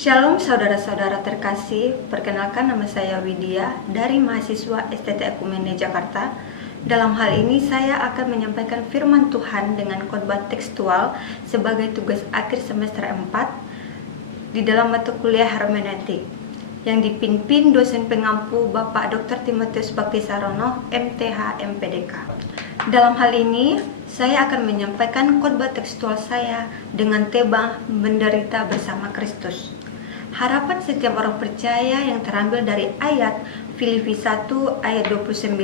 Shalom saudara-saudara terkasih, perkenalkan nama saya Widya dari mahasiswa STT Ekumene Jakarta. Dalam hal ini saya akan menyampaikan firman Tuhan dengan khotbah tekstual sebagai tugas akhir semester 4 di dalam mata kuliah hermeneutik yang dipimpin dosen pengampu Bapak Dr. Timotius Baktisarono, MTH MPDK. Dalam hal ini saya akan menyampaikan khotbah tekstual saya dengan tema menderita bersama Kristus. Harapan setiap orang percaya yang terambil dari ayat Filipi 1 ayat 29,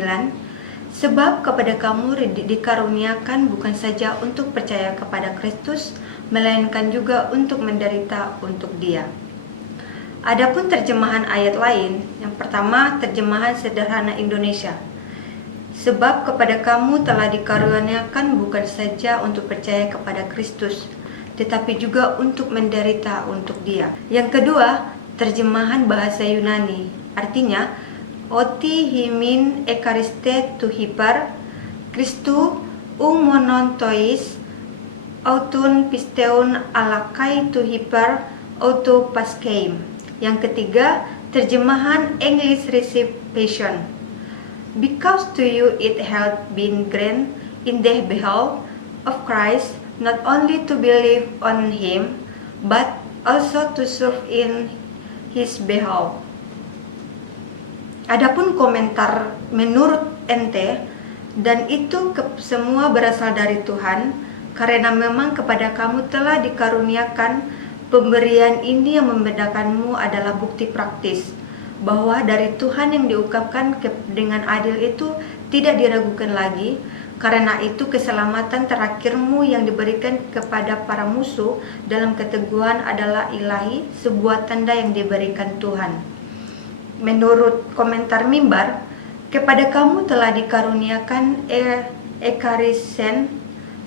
sebab kepada kamu dikaruniakan bukan saja untuk percaya kepada Kristus, melainkan juga untuk menderita untuk Dia. Adapun terjemahan ayat lain, yang pertama terjemahan sederhana Indonesia. Sebab kepada kamu telah dikaruniakan bukan saja untuk percaya kepada Kristus, tetapi juga untuk menderita untuk Dia. Yang kedua, terjemahan bahasa Yunani, artinya oti himin ekariste tu hyper Christu monon tois autun pisteun alakai tu hyper auto paskeim. Yang ketiga, terjemahan English Reception. Because to you it hath been granted in the behalf of Christ, not only to believe on Him, but also to serve in His behalf. Adapun komentar menurut ente, dan itu semua berasal dari Tuhan, karena memang kepada kamu telah dikaruniakan pemberian ini yang membedakanmu adalah bukti praktis bahwa dari Tuhan yang diungkapkan dengan adil itu tidak diragukan lagi. Karena itu keselamatan terakhirmu yang diberikan kepada para musuh dalam keteguhan adalah ilahi, sebuah tanda yang diberikan Tuhan. Menurut komentar mimbar, kepada kamu telah dikaruniakan ekarisen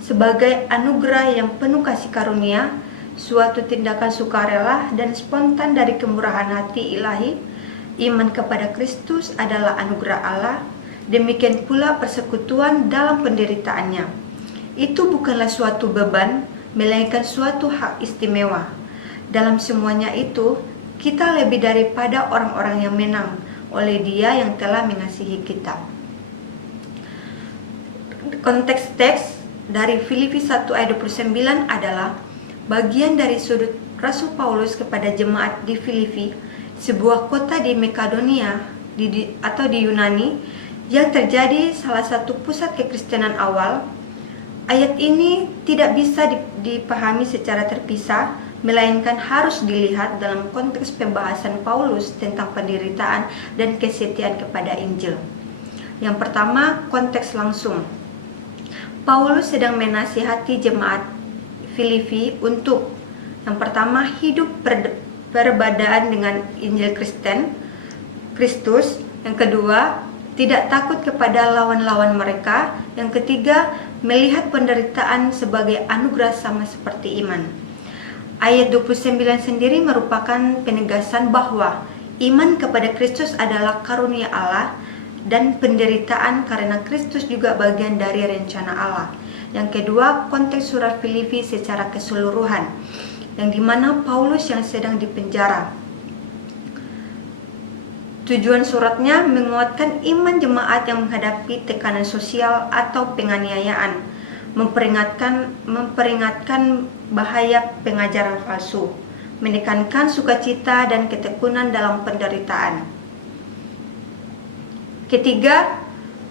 sebagai anugerah yang penuh kasih karunia, suatu tindakan sukarela dan spontan dari kemurahan hati ilahi. Iman kepada Kristus adalah anugerah Allah. Demikian pula persekutuan dalam penderitaannya. Itu bukanlah suatu beban, melainkan suatu hak istimewa. Dalam semuanya itu, kita lebih daripada orang-orang yang menang oleh Dia yang telah mengasihi kita. Konteks teks dari Filipi 1 ayat 29 adalah bagian dari sudut Rasul Paulus kepada jemaat di Filipi, sebuah kota di Makedonia atau di Yunani, yang terjadi salah satu pusat kekristenan awal. Ayat ini tidak bisa dipahami secara terpisah, melainkan harus dilihat dalam konteks pembahasan Paulus tentang penderitaan dan kesetiaan kepada Injil. Yang pertama, konteks langsung. Paulus sedang menasihati jemaat Filipi untuk yang pertama hidup perbedaan dengan Injil Kristus, yang kedua tidak takut kepada lawan-lawan mereka, yang ketiga melihat penderitaan sebagai anugerah sama seperti iman. Ayat 29 sendiri merupakan penegasan bahwa iman kepada Kristus adalah karunia Allah dan penderitaan karena Kristus juga bagian dari rencana Allah. Yang kedua, konteks surat Filipi secara keseluruhan, yang dimana Paulus yang sedang dipenjara. Tujuan suratnya menguatkan iman jemaat yang menghadapi tekanan sosial atau penganiayaan, memperingatkan bahaya pengajaran palsu, menekankan sukacita dan ketekunan dalam penderitaan. Ketiga,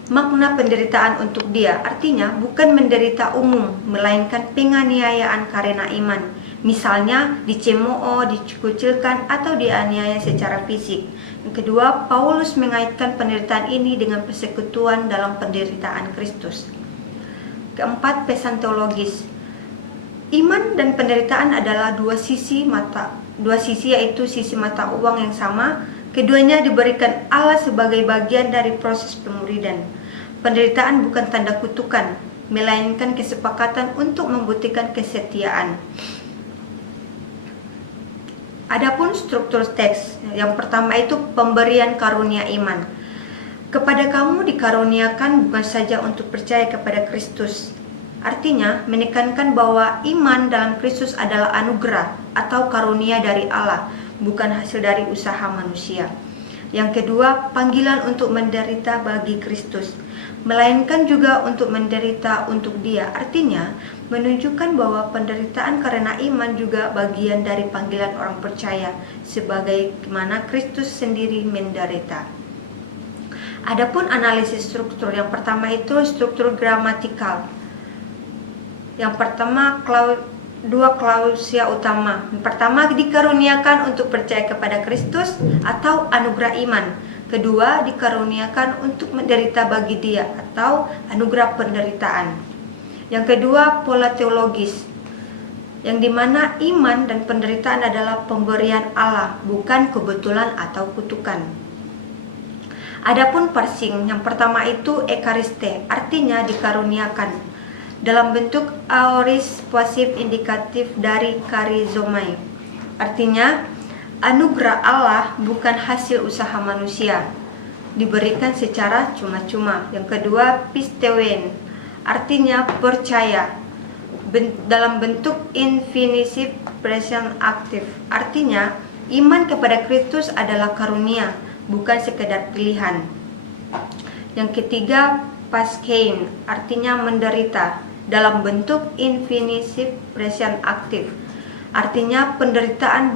makna penderitaan untuk Dia, artinya bukan menderita umum, melainkan penganiayaan karena iman. Misalnya dicemooh, dikucilkan, atau dianiaya secara fisik. Yang kedua, Paulus mengaitkan penderitaan ini dengan persekutuan dalam penderitaan Kristus. Keempat, pesan teologis. Iman dan penderitaan adalah dua sisi yaitu sisi mata uang yang sama. Keduanya diberikan Allah sebagai bagian dari proses pemuridan. Penderitaan bukan tanda kutukan, melainkan kesepakatan untuk membuktikan kesetiaan. Adapun struktur teks, yang pertama itu pemberian karunia iman. Kepada kamu dikaruniakan bukan saja untuk percaya kepada Kristus, Artinya, menekankan bahwa iman dalam Kristus adalah anugerah atau karunia dari Allah, bukan hasil dari usaha manusia. Yang kedua, panggilan untuk menderita bagi Kristus, melainkan juga untuk menderita untuk Dia. Artinya, menunjukkan bahwa penderitaan karena iman juga bagian dari panggilan orang percaya, sebagaimana Kristus sendiri menderita. Adapun analisis struktur, yang pertama itu struktur gramatikal. Yang pertama, dua klausia utama. Yang pertama, dikaruniakan untuk percaya kepada Kristus atau anugerah iman. Kedua, dikaruniakan untuk menderita bagi Dia atau anugerah penderitaan. Yang kedua, pola teologis, yang dimana iman dan penderitaan adalah pemberian Allah, bukan kebetulan atau kutukan. Adapun parsing, yang pertama itu ekariste, artinya dikaruniakan, dalam bentuk aoris pasif indikatif dari karizomai. Artinya, anugerah Allah bukan hasil usaha manusia, diberikan secara cuma-cuma. Yang kedua, pistewen, artinya percaya, dalam bentuk infinitive present active. Artinya, iman kepada Kristus adalah karunia, bukan sekedar pilihan. Yang ketiga, paskein, artinya menderita, dalam bentuk infinitive present active. Artinya penderitaan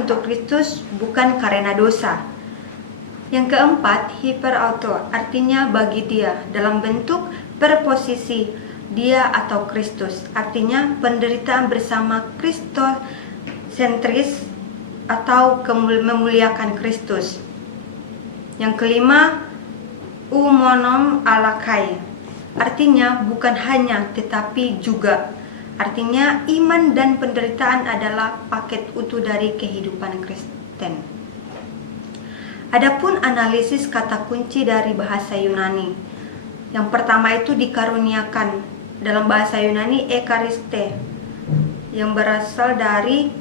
untuk Kristus bukan karena dosa. Yang keempat, hiperauto, artinya bagi Dia, dalam bentuk preposisi Dia atau Kristus. Artinya penderitaan bersama Kristosentris atau memuliakan Kristus. Yang kelima, umonom alakai, artinya bukan hanya tetapi juga. Artinya iman dan penderitaan adalah paket utuh dari kehidupan Kristen. Adapun analisis kata kunci dari bahasa Yunani. Yang pertama itu dikaruniakan, dalam bahasa Yunani ekariste, yang berasal dari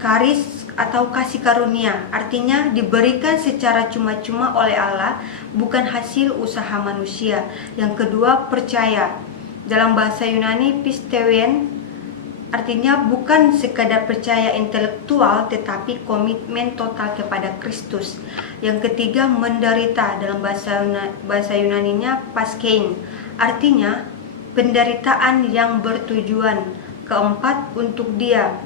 karis atau kasih karunia, artinya diberikan secara cuma-cuma oleh Allah, bukan hasil usaha manusia. Yang kedua, percaya, dalam bahasa Yunani pistewen, artinya bukan sekadar percaya intelektual tetapi komitmen total kepada Kristus. Yang ketiga, menderita, dalam bahasa Yunaninya paskein, artinya penderitaan yang bertujuan. Keempat, untuk Dia,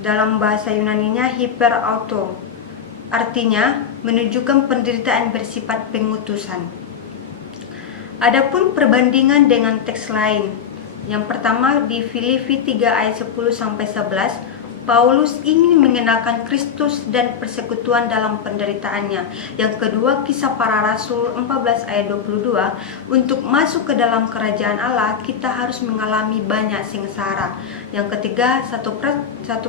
dalam bahasa Yunaninya hiperauto, artinya menunjukkan penderitaan bersifat pengutusan. Adapun perbandingan dengan teks lain, yang pertama di Filipi 3 ayat 10-11, Paulus ingin mengenalkan Kristus dan persekutuan dalam penderitaannya. Yang kedua, Kisah Para Rasul 14 ayat 22, untuk masuk ke dalam kerajaan Allah kita harus mengalami banyak sengsara. Yang ketiga, 1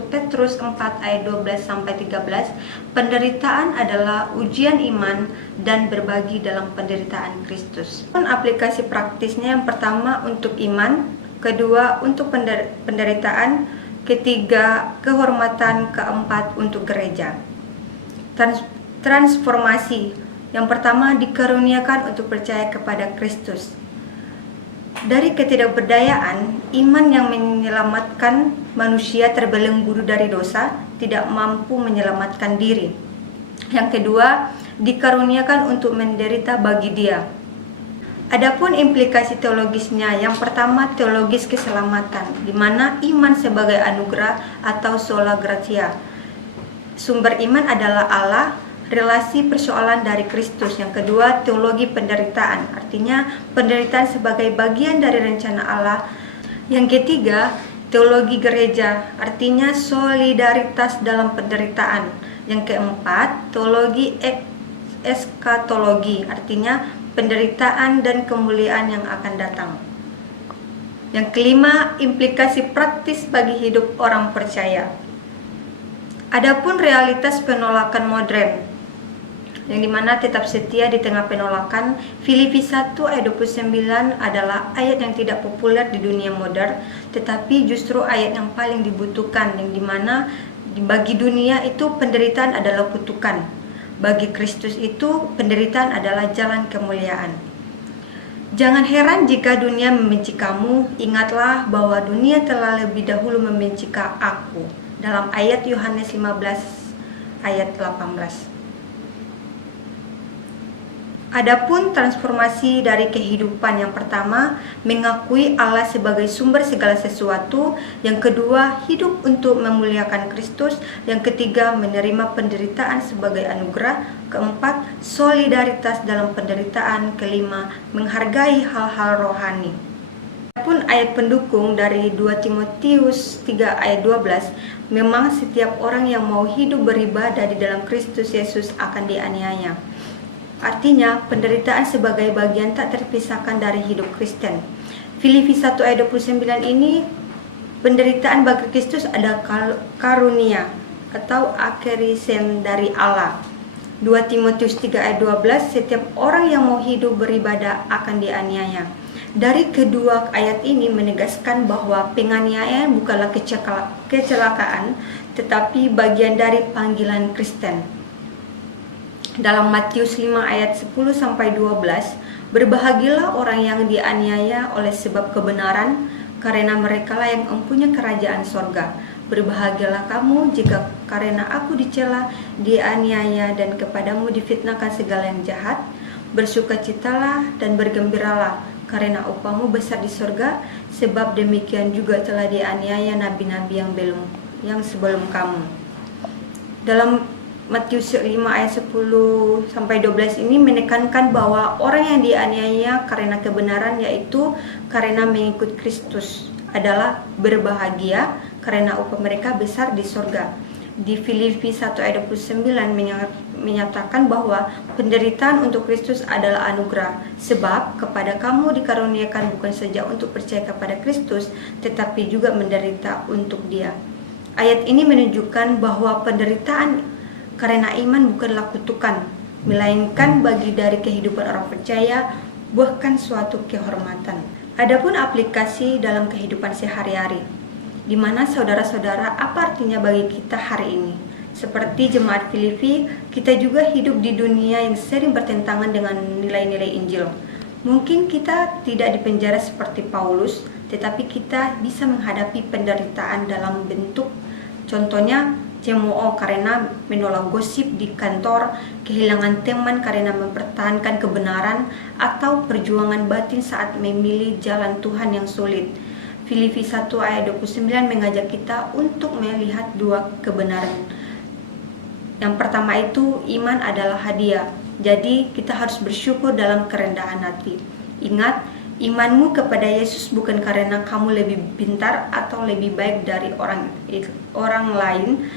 Petrus 4 ayat 12-13, penderitaan adalah ujian iman dan berbagi dalam penderitaan Kristus. Aplikasi praktisnya, yang pertama untuk iman, kedua untuk penderitaan, ketiga kehormatan, keempat untuk gereja. Transformasi, yang pertama dikaruniakan untuk percaya kepada Kristus. Dari ketidakberdayaan, iman yang menyelamatkan manusia terbelenggu dari dosa tidak mampu menyelamatkan diri. Yang kedua, dikaruniakan untuk menderita bagi Dia. Adapun implikasi teologisnya, yang pertama teologis keselamatan, di mana iman sebagai anugerah atau sola gratia. Sumber iman adalah Allah, relasi persoalan dari Kristus. Yang kedua, teologi penderitaan, artinya penderitaan sebagai bagian dari rencana Allah. Yang ketiga, teologi gereja, artinya solidaritas dalam penderitaan. Yang keempat, teologi eskatologi, artinya penderitaan dan kemuliaan yang akan datang. Yang kelima, implikasi praktis bagi hidup orang percaya. Adapun realitas penolakan modern, yang dimana tetap setia di tengah penolakan, Filipi 1 ayat 29 adalah ayat yang tidak populer di dunia modern, tetapi justru ayat yang paling dibutuhkan, yang dimana bagi dunia itu penderitaan adalah kutukan. Bagi Kristus itu penderitaan adalah jalan kemuliaan. Jangan heran jika dunia membenci kamu, ingatlah bahwa dunia telah lebih dahulu membenci aku. dalam ayat Yohanes 15 ayat 18. Adapun transformasi dari kehidupan, yang pertama, mengakui Allah sebagai sumber segala sesuatu. Yang kedua, hidup untuk memuliakan Kristus. Yang ketiga, menerima penderitaan sebagai anugerah. Keempat, solidaritas dalam penderitaan. Kelima, menghargai hal-hal rohani. Adapun ayat pendukung dari 2 Timotius 3 ayat 12, memang setiap orang yang mau hidup beribadah di dalam Kristus Yesus akan dianiaya. Artinya, penderitaan sebagai bagian tak terpisahkan dari hidup Kristen. Filipi 1 ayat 29 ini, penderitaan bagi Kristus ada karunia atau akerisen dari Allah. 2 Timotius 3 ayat 12, setiap orang yang mau hidup beribadah akan dianiaya. Dari kedua ayat ini menegaskan bahwa penganiayaan bukanlah kecelakaan, tetapi bagian dari panggilan Kristen. Dalam Matius 5 ayat 10-12, berbahagialah orang yang dianiaya oleh sebab kebenaran, karena merekalah yang mempunyai kerajaan sorga. Berbahagialah kamu jika karena aku dicela, dianiaya, dan kepadamu difitnahkan segala yang jahat. Bersukacitalah dan bergembiralah, karena upahmu besar di sorga, sebab demikian juga telah dianiaya nabi-nabi yang sebelum kamu. Dalam Matius 5 ayat 10-12 ini menekankan bahwa orang yang dianiaya karena kebenaran, yaitu karena mengikut Kristus, adalah berbahagia karena upah mereka besar di sorga. Di Filipi 1 ayat 29 menyatakan bahwa penderitaan untuk Kristus adalah anugerah, sebab kepada kamu dikaruniakan bukan saja untuk percaya kepada Kristus, tetapi juga menderita untuk Dia. Ayat ini menunjukkan bahwa penderitaan karena iman bukanlah kutukan, melainkan bagi dari kehidupan orang percaya, bahkan suatu kehormatan. Adapun aplikasi dalam kehidupan sehari-hari, di mana saudara-saudara, apa artinya bagi kita hari ini? Seperti jemaat Filipi, kita juga hidup di dunia yang sering bertentangan dengan nilai-nilai Injil. Mungkin kita tidak dipenjara seperti Paulus, tetapi kita bisa menghadapi penderitaan dalam bentuk, contohnya cemooh karena menolak gosip di kantor, kehilangan teman karena mempertahankan kebenaran, atau perjuangan batin saat memilih jalan Tuhan yang sulit. Filipi 1 ayat 29 mengajak kita untuk melihat dua kebenaran. Yang pertama itu, iman adalah hadiah. Jadi kita harus bersyukur dalam kerendahan hati. Ingat, imanmu kepada Yesus bukan karena kamu lebih pintar atau lebih baik dari orang lain.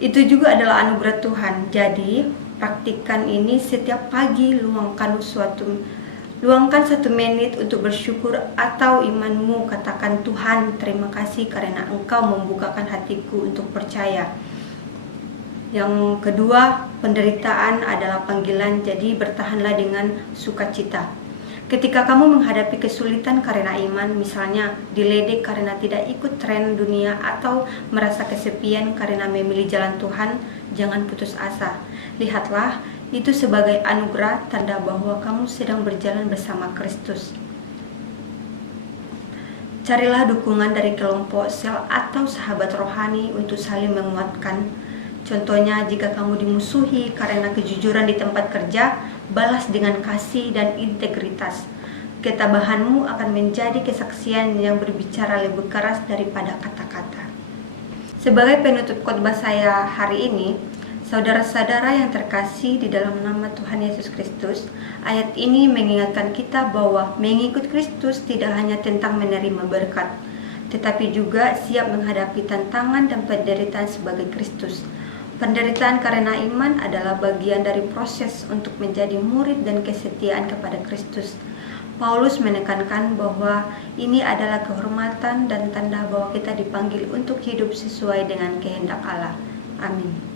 Itu juga adalah anugerah Tuhan. Jadi, praktikkan ini setiap pagi. Luangkan 1 menit untuk bersyukur atau imanmu. Katakan, Tuhan, terima kasih karena Engkau membukakan hatiku untuk percaya. Yang kedua, penderitaan adalah panggilan. Jadi, bertahanlah dengan sukacita. Ketika kamu menghadapi kesulitan karena iman, misalnya diledek karena tidak ikut tren dunia atau merasa kesepian karena memilih jalan Tuhan, jangan putus asa. Lihatlah itu sebagai anugerah, tanda bahwa kamu sedang berjalan bersama Kristus. Carilah dukungan dari kelompok sel atau sahabat rohani untuk saling menguatkan. Contohnya, jika kamu dimusuhi karena kejujuran di tempat kerja, balas dengan kasih dan integritas. Ketabahanmu akan menjadi kesaksian yang berbicara lebih keras daripada kata-kata. Sebagai penutup khotbah saya hari ini, saudara-saudara yang terkasih di dalam nama Tuhan Yesus Kristus, ayat ini mengingatkan kita bahwa mengikut Kristus tidak hanya tentang menerima berkat, tetapi juga siap menghadapi tantangan dan penderitaan sebagai Kristus. Penderitaan karena iman adalah bagian dari proses untuk menjadi murid dan kesetiaan kepada Kristus. Paulus menekankan bahwa ini adalah kehormatan dan tanda bahwa kita dipanggil untuk hidup sesuai dengan kehendak Allah. Amin.